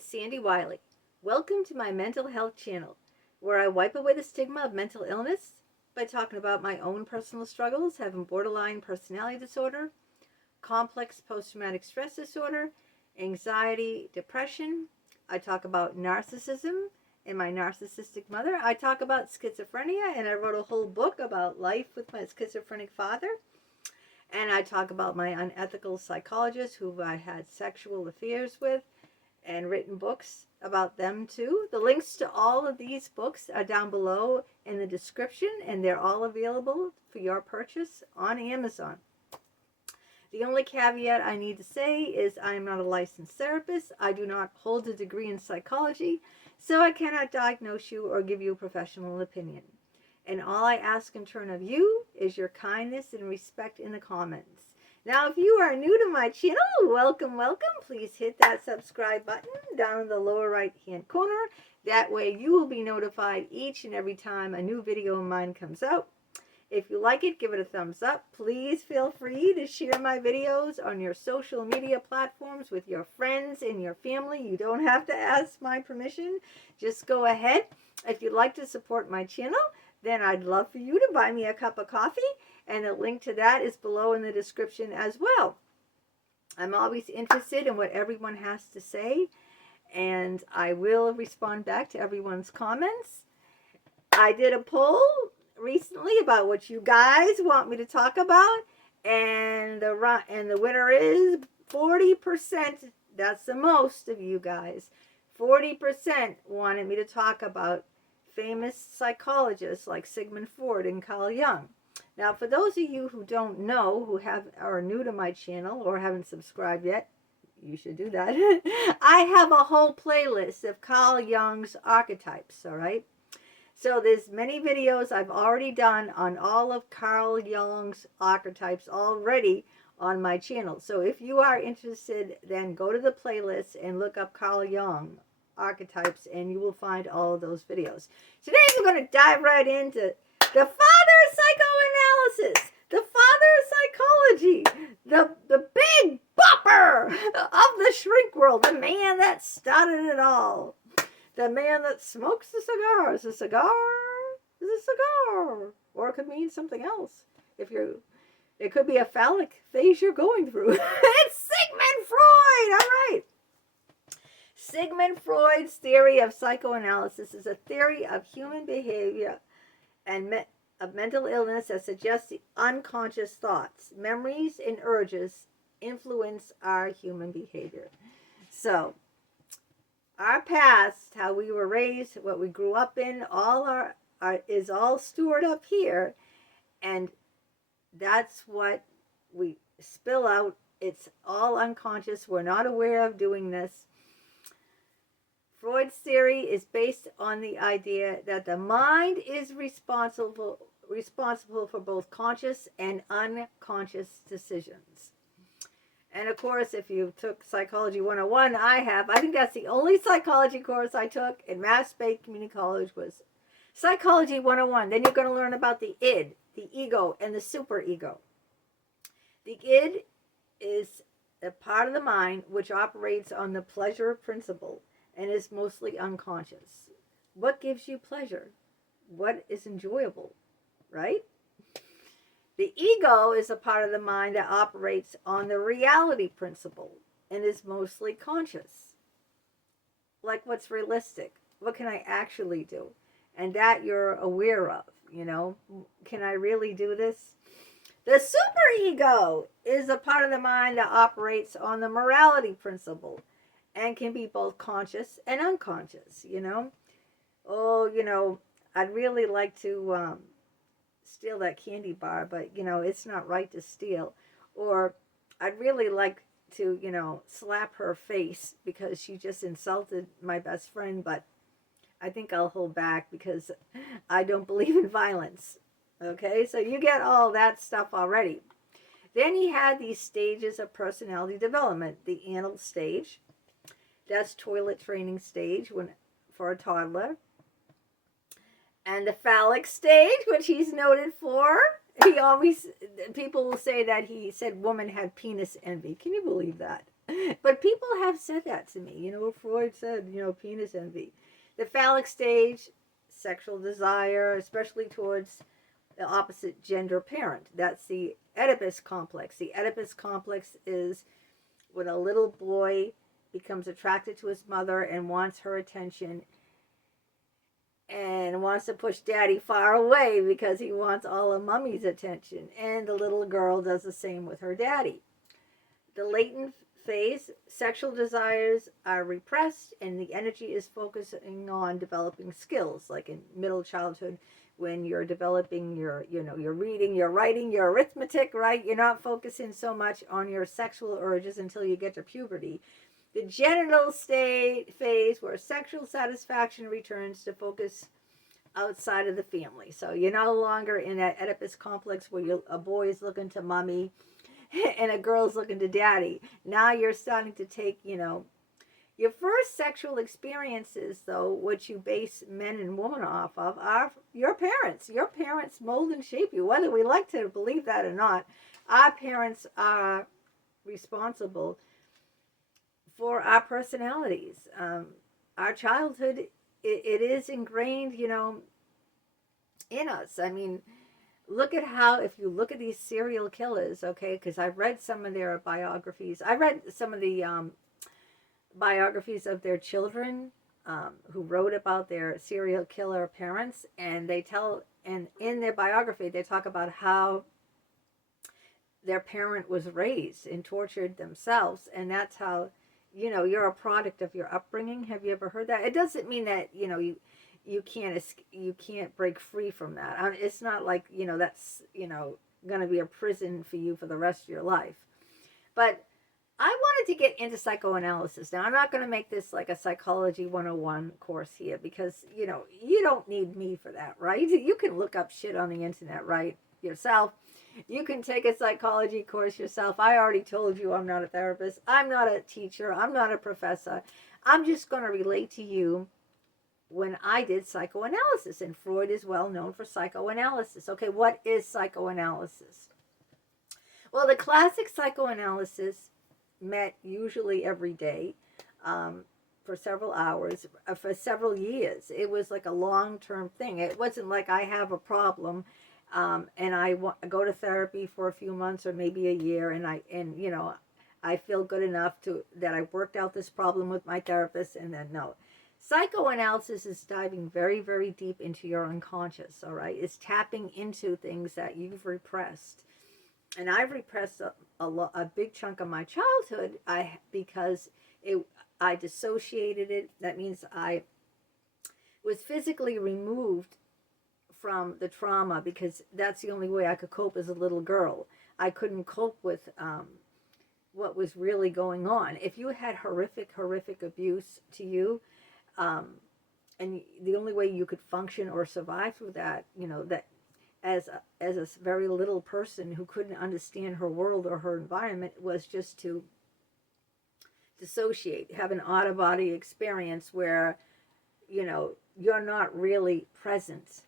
it's Sandy Wyllie. Welcome to my mental health channel, where I wipe away the stigma of mental illness by talking about my own personal struggles, having borderline personality disorder, complex post-traumatic stress disorder, anxiety, depression. I talk about narcissism and my narcissistic mother. I talk about schizophrenia, and I wrote a whole book about life with my schizophrenic father. And I talk about my unethical psychologist who I had sexual affairs with, and written books about them too. The links to all of these books are down below in the description, and they're all available for your purchase on Amazon. The only caveat I need to say is I am not a licensed therapist. I do not hold a degree in psychology, so I cannot diagnose you or give you a professional opinion. And all I ask in turn of you is your kindness and respect in the comments. Now, if you are new to my channel, welcome, welcome. Please hit that subscribe button down in the lower right-hand corner. That way you will be notified each and every time a new video of mine comes out. If you like it, give it a thumbs up. Please feel free to share my videos on your social media platforms with your friends and your family. You don't have to ask my permission. Just go ahead. If you'd like to support my channel, then I'd love for you to buy me a cup of coffee, and a link to that is below in the description as well. I'm always interested in what everyone has to say, and I will respond back to everyone's comments. I did a poll recently about what you guys want me to talk about, and the winner is 40%. That's the most of you guys. 40% wanted me to talk about famous psychologists like Sigmund Freud and Carl Jung. Now, for those of you who don't know, who are new to my channel or haven't subscribed yet, you should do that. I have a whole playlist of Carl Jung's archetypes, all right? So there's many videos I've already done on all of Carl Jung's archetypes already on my channel. So if you are interested, then go to the playlist and look up Carl Jung archetypes, and you will find all of those videos. Today we're going to dive right into the father of psychoanalysis, the father of psychology, the big bopper of the shrink world, the man that started it all, the man that smokes the cigars. A cigar is a cigar, or it could mean something else. It could be a phallic phase you're going through. It's Sigmund Freud. All right. Sigmund Freud's theory of psychoanalysis is a theory of human behavior and of mental illness that suggests the unconscious thoughts, memories, and urges influence our human behavior. So, our past, how we were raised, what we grew up in, is all stored up here, and that's what we spill out. It's all unconscious. We're not aware of doing this. Freud's theory is based on the idea that the mind is responsible for both conscious and unconscious decisions. And of course, if you took Psychology 101, I think that's the only psychology course I took in Mass Bay Community College was Psychology 101. Then you're going to learn about the id, the ego, and the superego. The id is a part of the mind which operates on the pleasure principle and is mostly unconscious. What gives you pleasure? What is enjoyable, right? The ego is a part of the mind that operates on the reality principle and is mostly conscious. Like, what's realistic? What can I actually do? And that you're aware of, you know. Can I really do this? The superego is a part of the mind that operates on the morality principle and can be both conscious and unconscious, you know. Oh, you know, I'd really like to steal that candy bar, but, you know, it's not right to steal. Or I'd really like to, you know, slap her face because she just insulted my best friend, but I think I'll hold back because I don't believe in violence. Okay, so you get all that stuff already. Then he had these stages of personality development. The anal stage, that's toilet training stage for a toddler. And the phallic stage, which he's noted for. People will say that he said woman had penis envy. Can you believe that? But people have said that to me. You know what Freud said, penis envy. The phallic stage, sexual desire, especially towards the opposite gender parent. That's the Oedipus complex. The Oedipus complex is when a little boy becomes attracted to his mother and wants her attention and wants to push daddy far away because he wants all of mommy's attention. And the little girl does the same with her daddy. The latent phase, sexual desires are repressed and the energy is focusing on developing skills, like in middle childhood when you're developing your reading, your writing, your arithmetic, right? You're not focusing so much on your sexual urges until you get to puberty. The genital state phase, where sexual satisfaction returns to focus outside of the family. So you're no longer in that Oedipus complex where a boy is looking to mommy and a girl's looking to daddy. Now you're starting to take, your first sexual experiences, though, what you base men and women off of, are your parents. Your parents mold and shape you. Whether we like to believe that or not, our parents are responsible for our personalities. Our childhood, it is ingrained, in us. I mean, look at how, if you look at these serial killers, okay, because I've read some of their biographies. I read some of the biographies of their children who wrote about their serial killer parents, and and in their biography, they talk about how their parent was raised and tortured themselves, and that's how, you're a product of your upbringing. Have you ever heard that? It doesn't mean that, you can't break free from that. It's not like, that's, going to be a prison for you for the rest of your life. But I wanted to get into psychoanalysis. Now, I'm not going to make this like a Psychology 101 course here because, you don't need me for that, right? You can look up shit on the internet, right, yourself. You can take a psychology course yourself. I already told you I'm not a therapist. I'm not a teacher. I'm not a professor. I'm just going to relate to you when I did psychoanalysis. And Freud is well known for psychoanalysis. Okay, what is psychoanalysis? Well, the classic psychoanalysis met usually every day for several hours, for several years. It was like a long-term thing. It wasn't like I have a problem and I go to therapy for a few months or maybe a year, and I feel good enough that I worked out this problem with my therapist, and then no. Psychoanalysis is diving very, very deep into your unconscious, all right? It's tapping into things that you've repressed. And I've repressed a big chunk of my childhood because I dissociated it. That means I was physically removed from the trauma because that's the only way I could cope as a little girl. I couldn't cope with what was really going on. If you had horrific abuse to you, and the only way you could function or survive through that, that as a very little person who couldn't understand her world or her environment, was just to dissociate, have an out-of-body experience where, you're not really present.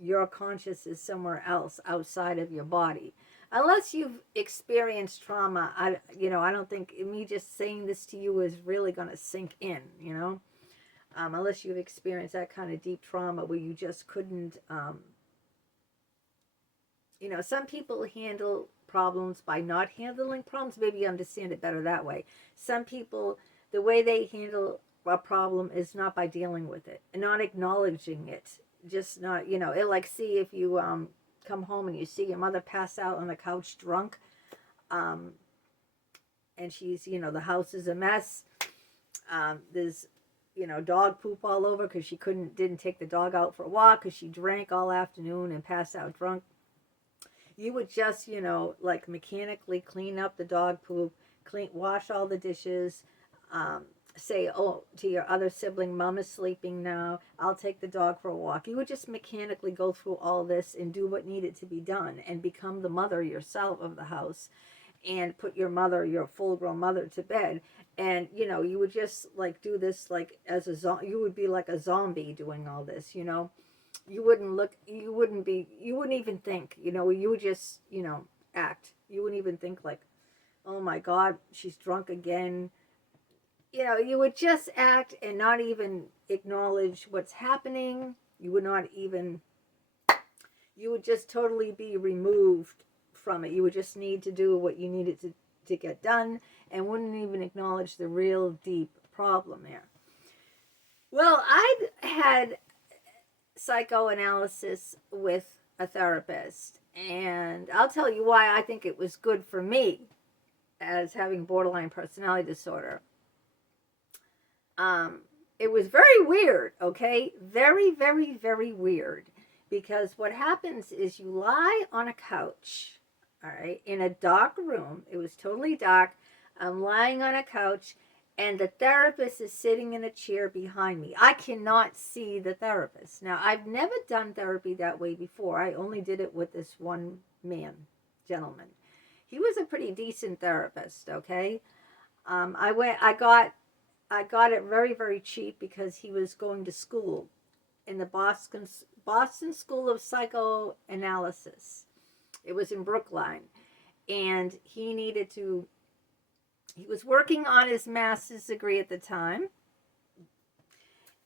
Your conscious is somewhere else outside of your body. Unless you've experienced trauma, I don't think me just saying this to you is really going to sink in, unless you've experienced that kind of deep trauma where you just couldn't, some people handle problems by not handling problems. Maybe you understand it better that way. Some people, the way they handle a problem is not by dealing with it and not acknowledging it. Just not, see if you come home and you see your mother pass out on the couch drunk, and she's, the house is a mess. There's, dog poop all over because she didn't take the dog out for a walk because she drank all afternoon and passed out drunk. You would just, mechanically clean up the dog poop, wash all the dishes, say, to your other sibling, Mom is sleeping now, I'll take the dog for a walk. You would just mechanically go through all this and do what needed to be done and become the mother yourself of the house and put your full-grown mother to bed. And, you would just, do this, you would be like a zombie doing all this, You wouldn't even think, you would just, act. You wouldn't even think oh my God, she's drunk again. You know, you would just act and not even acknowledge what's happening. You would not even, you would just totally be removed from it. You would just need to do what you needed to get done and wouldn't even acknowledge the real deep problem there. Well, I had psychoanalysis with a therapist, and I'll tell you why I think it was good for me as having borderline personality disorder. It was very weird, okay? Very, very, very weird. Because what happens is you lie on a couch, all right, in a dark room. It was totally dark. I'm lying on a couch, and the therapist is sitting in a chair behind me. I cannot see the therapist. Now, I've never done therapy that way before. I only did it with this one gentleman. He was a pretty decent therapist, okay? I got it very, very cheap because he was going to school in the Boston School of Psychoanalysis. It was in Brookline. And he was working on his master's degree at the time.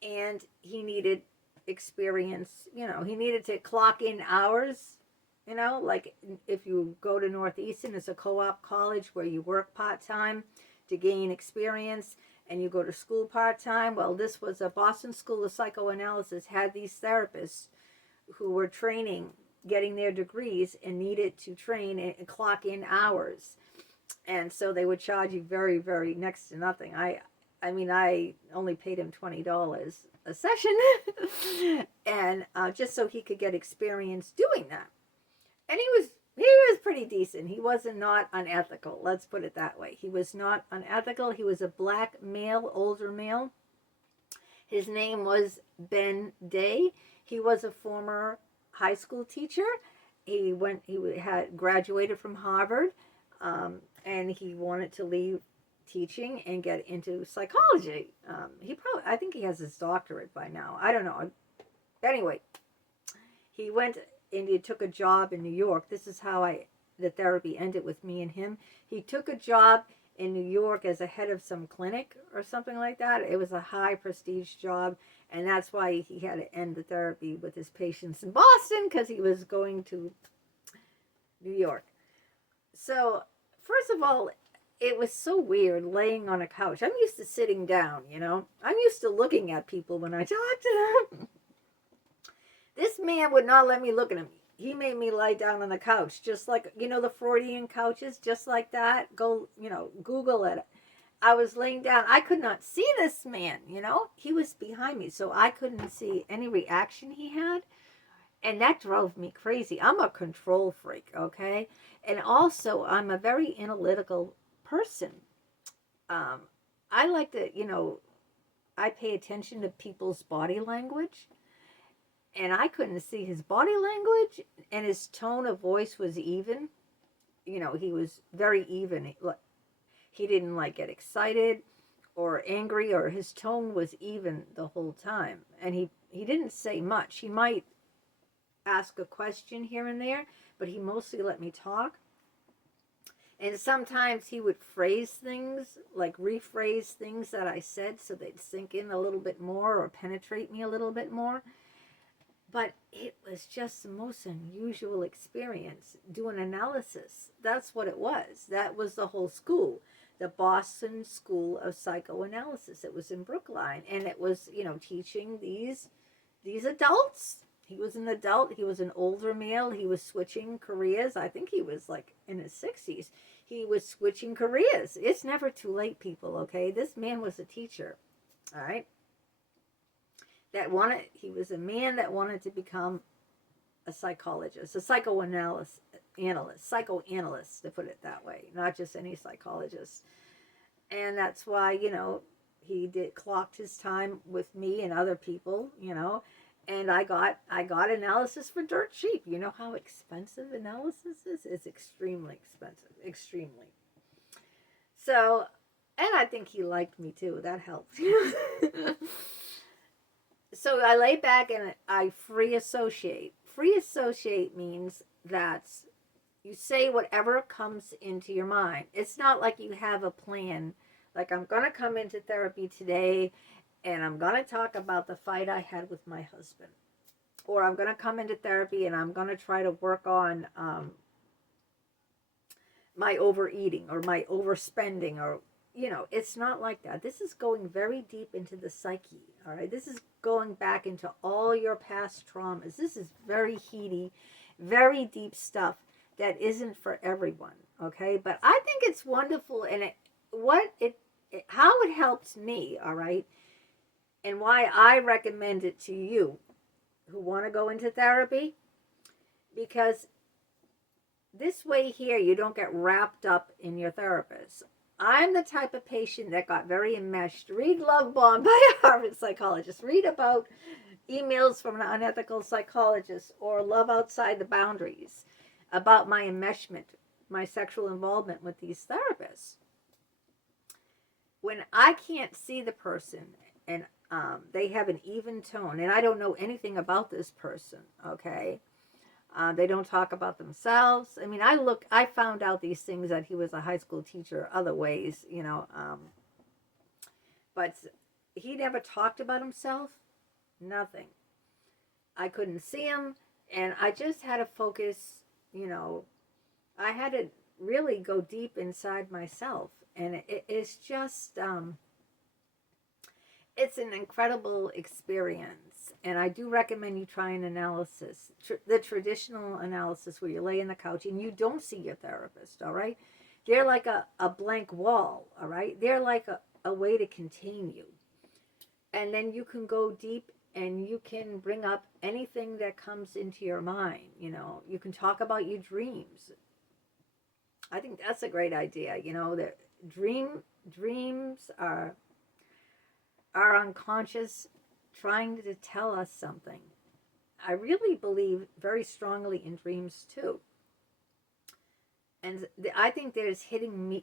And he needed experience, you know, he needed to clock in hours, you know, like if you go to Northeastern, it's a co-op college where you work part-time to gain experience. And you go to school part-time. Well, this was a Boston School of Psychoanalysis, had these therapists who were training, getting their degrees, and needed to train and clock in hours. And so they would charge you very, very next to nothing. I mean, I only paid him $20 a session, and just so he could get experience doing that. And he was pretty decent. He was not unethical. Let's put it that way. He was not unethical. He was a black male, older male. His name was Ben Day. He was a former high school teacher. He had graduated from Harvard, and he wanted to leave teaching and get into psychology. I think he has his doctorate by now. I don't know. Anyway, he went and he took a job in New York. This is how the therapy ended with me and him. He took a job in New York as a head of some clinic or something like that. It was a high prestige job, and that's why he had to end the therapy with his patients in Boston, because he was going to New York. So, first of all, it was so weird laying on a couch. I'm used to sitting down, you know. I'm used to looking at people when I talk to them. This man would not let me look at him. He made me lie down on the couch, just like, you know, the Freudian couches, just like that. Go, you know, Google it. I was laying down. I could not see this man, you know. He was behind me, so I couldn't see any reaction he had. And that drove me crazy. I'm a control freak, okay? And also, I'm a very analytical person. I like to, you know, I pay attention to people's body language. And I couldn't see his body language, and his tone of voice was even. You know, he was very even. He didn't like get excited or angry, or his tone was even the whole time. And he didn't say much. He might ask a question here and there, but he mostly let me talk. And sometimes he would phrase things, like rephrase things that I said so they'd sink in a little bit more or penetrate me a little bit more. But it was just the most unusual experience doing analysis. That's what it was. That was the whole school, the Boston School of Psychoanalysis. It was in Brookline, and it was, you know, teaching these adults. He was an adult. He was an older male. He was switching careers. I think he was like in his 60s. He was switching careers. It's never too late, people, okay? This man was a teacher, all right? He was a man that wanted to become a psychologist, a psychoanalyst, to put it that way, not just any psychologist. And that's why, you know, he clocked his time with me and other people, you know, and I got analysis for dirt cheap. You know how expensive analysis is? It's extremely expensive, extremely. So, and I think he liked me too. That helped. So I lay back and I free associate. Free associate means that You say whatever comes into your mind. It's not like you have a plan. Like, I'm going to come into therapy today and I'm going to talk about the fight I had with my husband. Or I'm going to come into therapy and I'm going to try to work on my overeating or my overspending, or, you know, it's not like that. This is going very deep into the psyche, all right? This is going back into all your past traumas. This is very heady, very deep stuff that isn't for everyone, okay? But I think it's wonderful, and how it helps me, all right, and why I recommend it to you who want to go into therapy, because this way here, you don't get wrapped up in your therapist. I'm the type of patient that got very enmeshed. Read Love Bomb by a Harvard psychologist. Read about emails from an unethical psychologist, or Love Outside the Boundaries, about my enmeshment, my sexual involvement with these therapists. When I can't see the person and they have an even tone, and I don't know anything about this person, okay? They don't talk about themselves. I mean, I found out these things, that he was a high school teacher other ways, you know, but he never talked about himself, nothing. I couldn't see him, and I just had to focus, you know, I had to really go deep inside myself, and it's just, it's an incredible experience, and I do recommend you try an analysis, the traditional analysis, where you lay in the couch and you don't see your therapist, all right? They're like a blank wall, all right? They're like a way to contain you. And then you can go deep and you can bring up anything that comes into your mind, you know? You can talk about your dreams. I think that's a great idea, you know, that dreams are our unconscious trying to tell us something. I really believe very strongly in dreams too. And I think there's hidden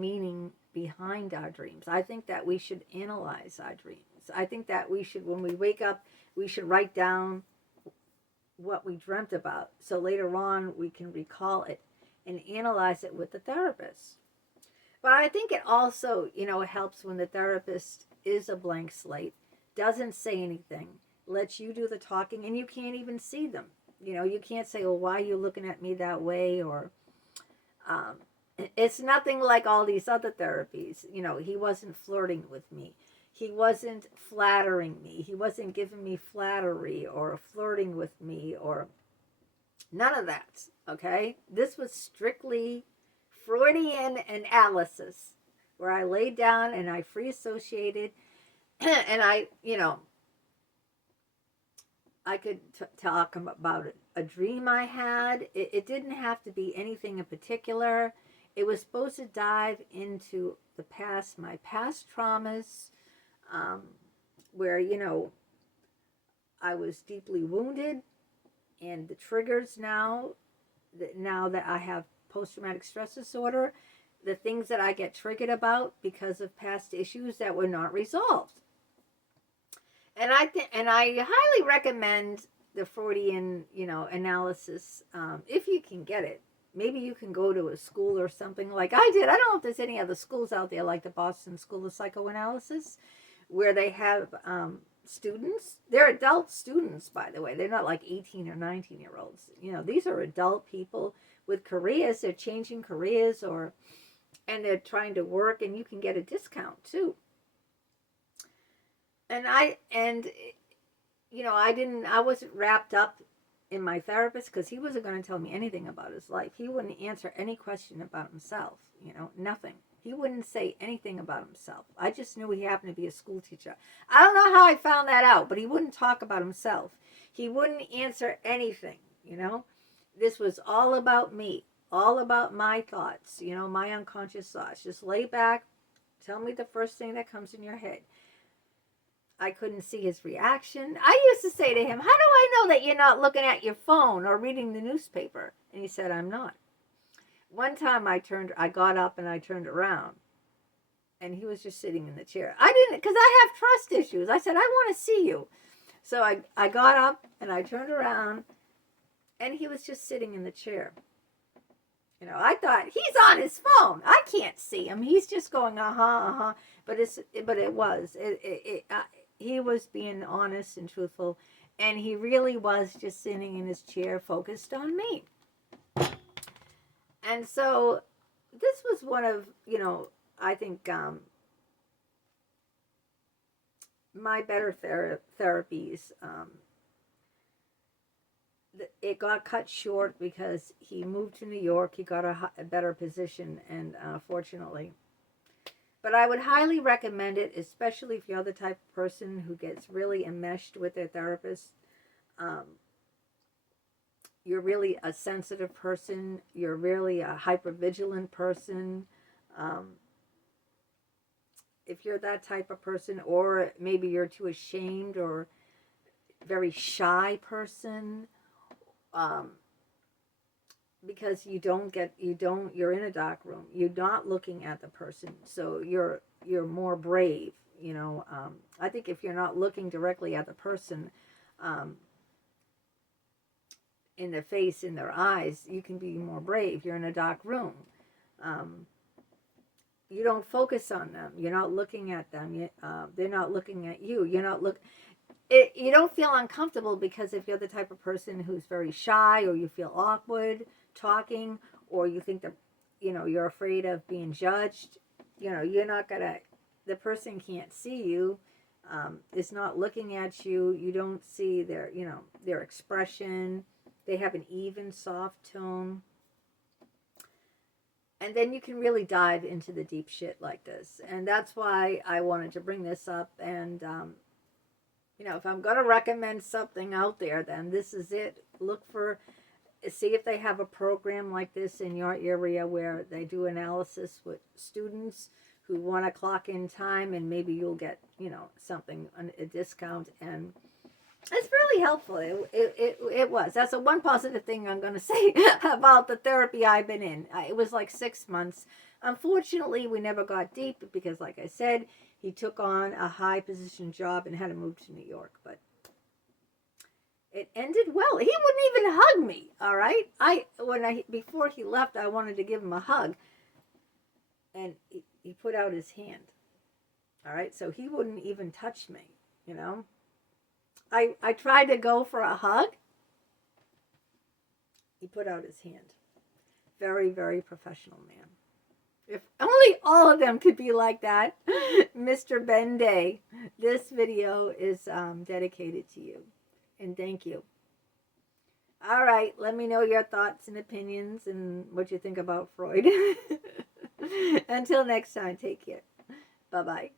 meaning behind our dreams. I think that we should analyze our dreams. I think that we should, when we wake up, we should write down what we dreamt about, so later on we can recall it and analyze it with the therapist. But I think it also, you know, helps when the therapist is a blank slate, doesn't say anything, lets you do the talking, and you can't even see them. You know, you can't say, well, why are you looking at me that way? Or it's nothing like all these other therapies. You know, he wasn't flirting with me. He wasn't flattering me. He wasn't giving me flattery or flirting with me, or none of that, okay? This was strictly Freudian analysis, where I laid down and I free associated, and I, you know, I could talk about a dream I had. It didn't have to be anything in particular. It was supposed to dive into the past, my past traumas, where, you know, I was deeply wounded, and the triggers now that I have post-traumatic stress disorder, the things that I get triggered about because of past issues that were not resolved. And I highly recommend the Freudian, you know, analysis, if you can get it. Maybe you can go to a school or something like I did. I don't know if there's any other schools out there like the Boston School of Psychoanalysis, where they have students. They're adult students, by the way. They're not like 18 or 19-year-olds. You know, these are adult people with careers. They're changing careers, and they're trying to work, and you can get a discount too. And you know, I wasn't wrapped up in my therapist, because he wasn't going to tell me anything about his life. He wouldn't answer any question about himself, you know, nothing. He wouldn't say anything about himself. I just knew he happened to be a school teacher. I don't know how I found that out, but he wouldn't talk about himself. He wouldn't answer anything, you know. This was all about me, all about my thoughts, you know, my unconscious thoughts. Just lay back, tell me the first thing that comes in your head. I couldn't see his reaction. I used to say to him, how do I know that you're not looking at your phone or reading the newspaper? And he said, I'm not. One time I got up and I turned around, and he was just sitting in the chair. I didn't, because I have trust issues. I said, I want to see you. So I got up and I turned around, and he was just sitting in the chair. You know, I thought he's on his phone. I can't see him. He's just going but it was he was being honest and truthful, and he really was just sitting in his chair focused on me. And so this was one of, you know, I think my better therapies. It got cut short because he moved to New York. He got a better position, and fortunately. But I would highly recommend it, especially if you're the type of person who gets really enmeshed with their therapist. You're really a sensitive person. You're really a hypervigilant person. If you're that type of person, or maybe you're too ashamed or very shy person, because you're in a dark room, you're not looking at the person, so you're more brave, you know. I think if you're not looking directly at the person, in their face, in their eyes, you can be more brave. You're in a dark room. You don't focus on them. You're not looking at them. They're not looking at you. You don't feel uncomfortable, because if you're the type of person who's very shy, or you feel awkward talking, or you think that, you know, you're afraid of being judged, you know, you're not gonna, the person can't see you, is not looking at you. You don't see their, you know, their expression. They have an even, soft tone. And then you can really dive into the deep shit like this. And that's why I wanted to bring this up. And, you know, if I'm going to recommend something out there, then this is it. See if they have a program like this in your area where they do analysis with students who want to clock in time, and maybe you'll get, you know, something, a discount. And it's really helpful. It was. That's the one positive thing I'm going to say about the therapy I've been in. It was like 6 months. Unfortunately, we never got deep because, like I said, he took on a high position job and had to move to New York. But it ended well. He wouldn't even hug me. All right. Before he left, I wanted to give him a hug, and he put out his hand. All right. So he wouldn't even touch me. You know. I tried to go for a hug. He put out his hand. Very, very professional man. If only all of them could be like that. Mr. Bende, this video is dedicated to you. And thank you. All right, let me know your thoughts and opinions and what you think about Freud. Until next time, take care. Bye-bye.